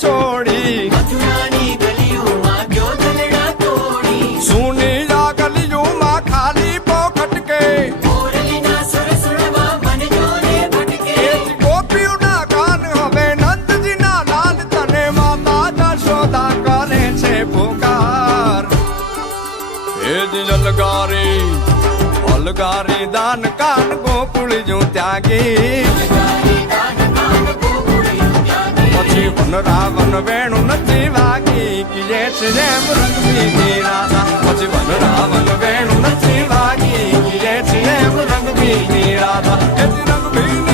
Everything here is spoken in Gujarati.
છોડી મથુરાની ગલીઓમાં ગયો દલડા તોડી સુની આ ગલીઓમાં ખાલી પોખટ કે મોરલીના સુર સુરવા મન જોને ભટકે ગોપીઓના ગાન હવે નંદજીના લાલ તને માતા જશોદા કરે છે પુકાર એ જ અલગારી દાન કાન ગોકુળ જો ત્યાગી પછી વન રાવણ વેણું નથી વાગી કીએ છે જેમ રંગબીની રાધા પછી વન રાવણ વેણું નથી વાગી કીએ છે જેમ રંગબીની રાધા એ રંગબીની